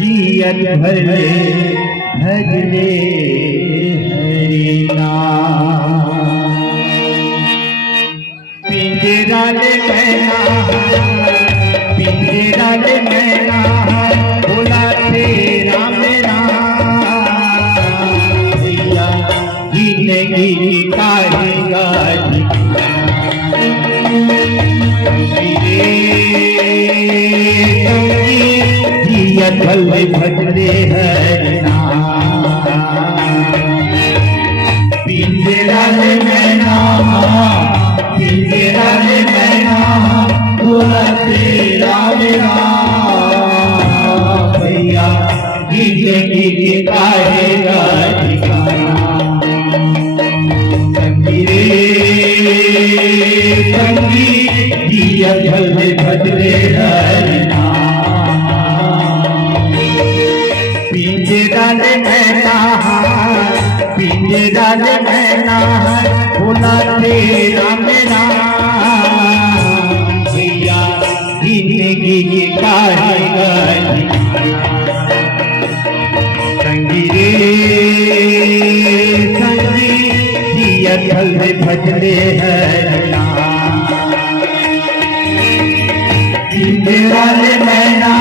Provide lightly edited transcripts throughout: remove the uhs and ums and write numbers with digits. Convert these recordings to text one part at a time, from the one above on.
जियत भले भजले हरि नाम। पिंजरा ले मैना, पिंजरा ले मैना, बोला तेरा मेरा भैया जिंदगी काहेगा जियत भले भजले हरि नाम। पिंजरा ले मैना, पिंजरा ले मैना, बोला तेरा मेरा भैया जिंदगी काहेगा ठिकाना। संगी रे संगी जियत भले भजले हरि नाम। पिंजरा ले मैना, पिंजरा ले मैना, बोला तेरा मेरा भैया जिंदगी काहेगा ठिकाना। संगी रे संगी जियत भले भजले हरि नाम। पिंजरा ले मैना,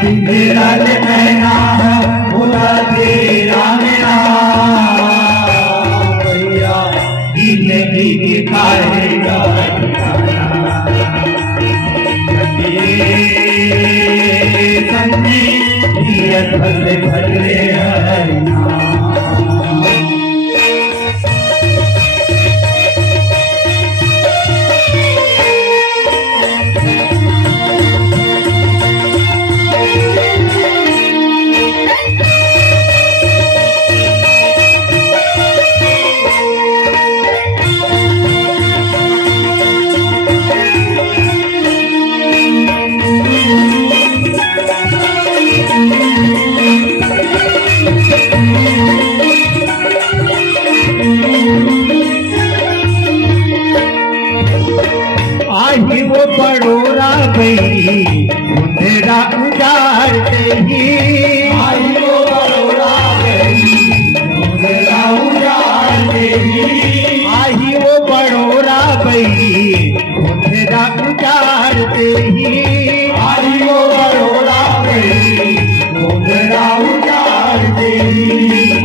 पिंजरा ले मैना, बोला तेरा मेरा भैया जिंदगी काहेगा ठिकाना। संगी जियत भले भजले हरि नाम। आही वो बड़ोरा गई मुंडेरा उजाड़ गई। आई वो बड़ोरा गई मुंडेरा उजाड़ गई। आई वो बड़ोरा गई मुंडेरा उजाड़ गई। आई वो बड़ोरा गई मुंडेरा उजाड़ गई।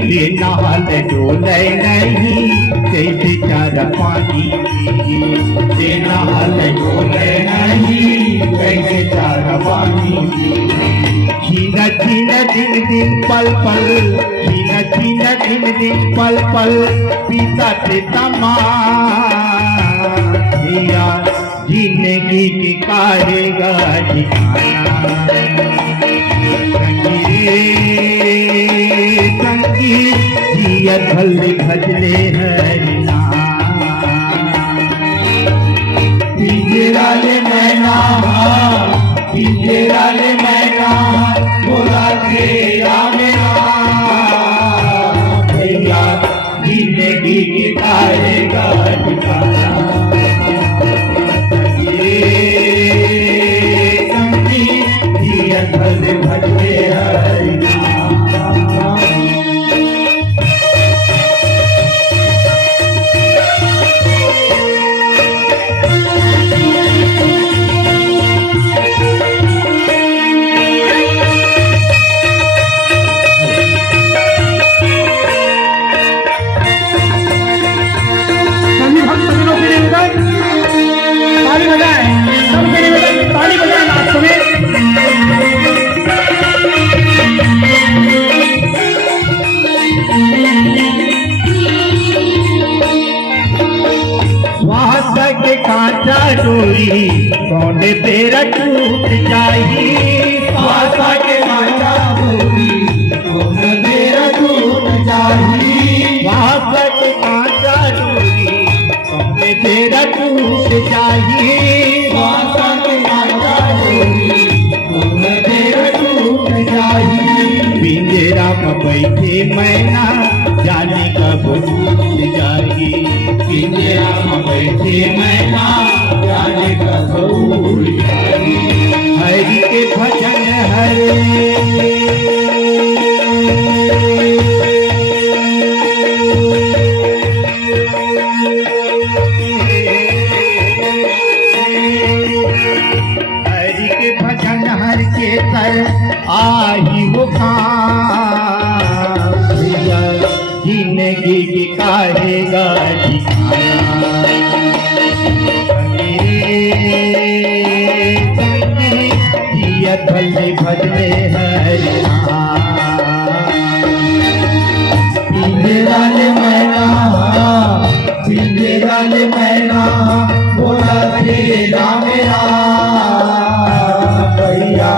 लेना हाल डोले नहीं जैसे चार पानी, लेना हाल डोले नहीं जैसे चार पानी। छीना छीना दिन दिन पल पल, छीना छीना दिन दिन पल पल, पीता पीता भैया जिंदगी की काहेगा ठिकाना। संगी जियत भले भजले हरि नाम। पिंजरा ले मैना, पिंजरा ले मैना, बोला तेरा मेरा भैया जिंदगी की काहेगा ठिकाना। संगी जियत भले भजले हरि नाम। कांचा डोरी कौने तेरा टूट जाई। आशा के कांचा डोरी कौने तेरा टूट जाई। आशा के कांचा डोरी कौने तेरा टूट जाई। आशा के कांचा डोरी कौने तेरा टूट जाई। पिंजरा में बैठे मैना जाने कब टूट जाई। पिंजरा में बैठे मैना जाने कब टूट जाई। आही मुखाम भैया जिंदगी की काहेगा भले भजले हरि पिंजराले मैना बोला तेरा मेरा भैया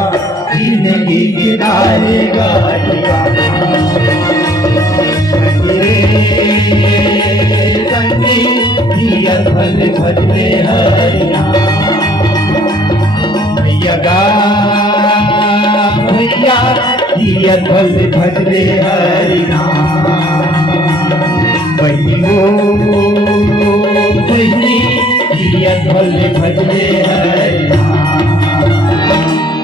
जिंदगी गिराएगा भले भजले हरि भैया भैया भले भजले हरि बहिनी भले भजले हरि